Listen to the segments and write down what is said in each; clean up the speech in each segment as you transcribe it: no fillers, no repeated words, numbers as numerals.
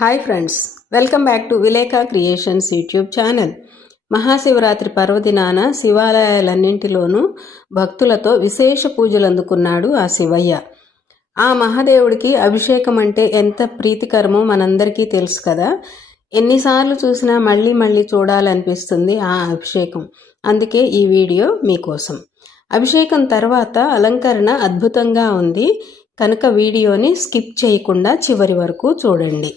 Hi friends, welcome back to Vileka creations YouTube channel. Mahashivratri పర్వదినాన శివాలయాలన్నింటిలోనూ భక్తులతో విశేష పూజలు అందుకున్నాడు ఆ శివయ్య. ఆ మహాదేవుడికి అభిషేకం అంటే ఎంత ప్రీతికరమో మనందరికీ తెలుసు కదా. ఎన్నిసార్లు చూసినా మళ్ళీ మళ్ళీ చూడాలనిపిస్తుంది ఆ అభిషేకం. అందుకే ఈ వీడియో మీకోసం. అభిషేకం తర్వాత అలంకరణ అద్భుతంగా ఉంది కనుక వీడియోని స్కిప్ చేయకుండా చివరి వరకు చూడండి.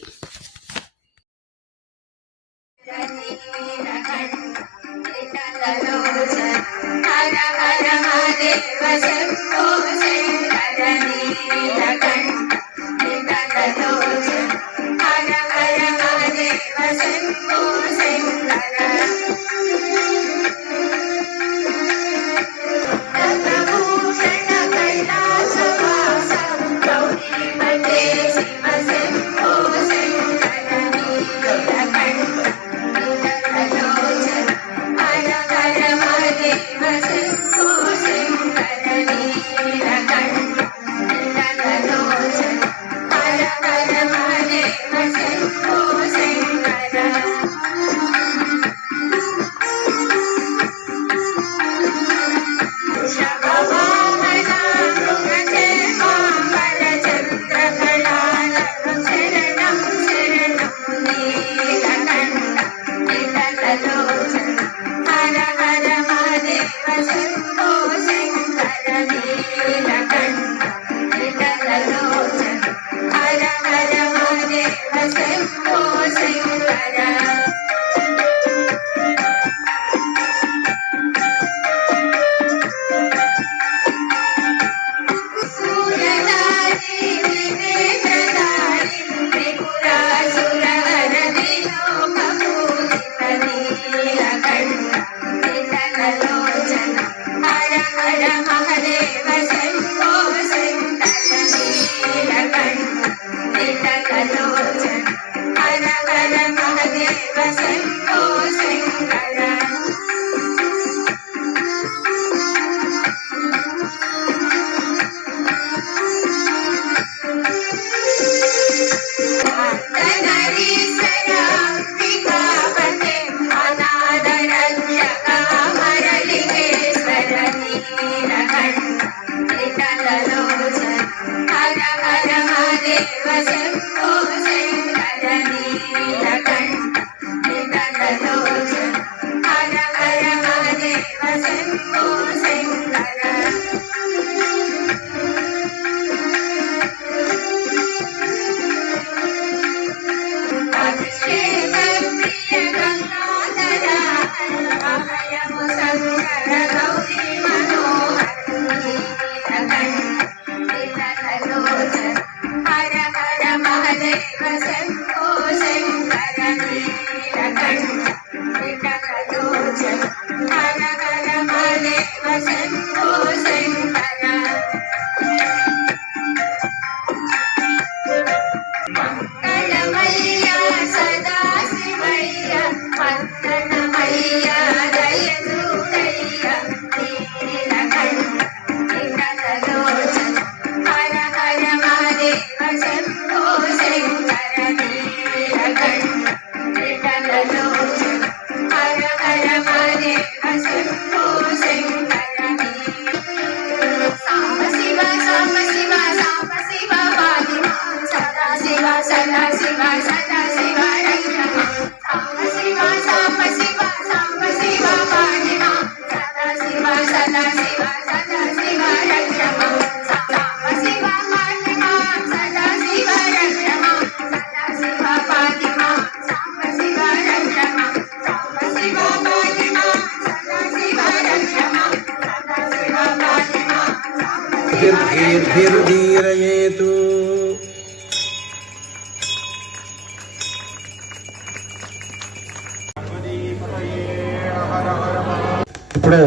ఇప్పుడు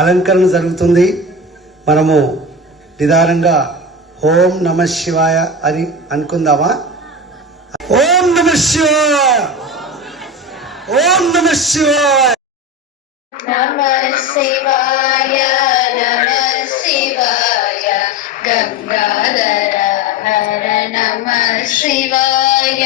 అలంకరణ జరుగుతుంది. మనము నిదానంగా ఓం నమ శివాయ అని అనుకుందామా? ఓం నమ శివాయ, ఓం నమ శివాయ, నమ శివాయ, నమ శివాయ, గంగాధర హర నమ శివాయ.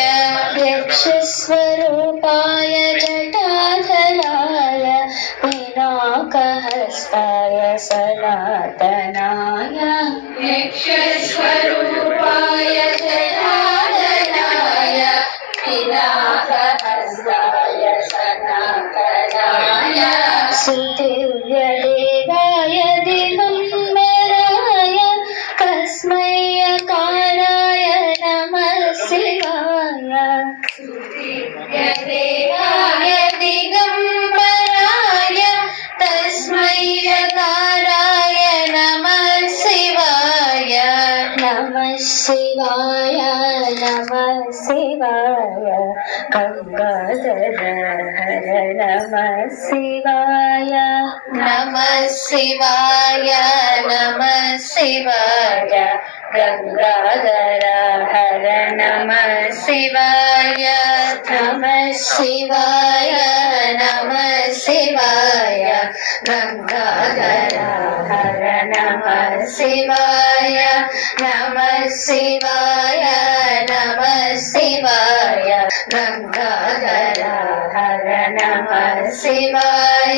देवाय दिगम्बराय तस्मै यकाराय नमः शिवाय नमः शिवाय नमः शिवाय गंगाधर हर नमः शिवाय नमः शिवाय नमः शिवाय गंगाधर हर नमः शिवाय नमः शिवाय नमः शिवाय गंगाधर हर नमः शिवाय नमः शिवाय नमः शिवाय गंगाधर हर नमः शिवाय।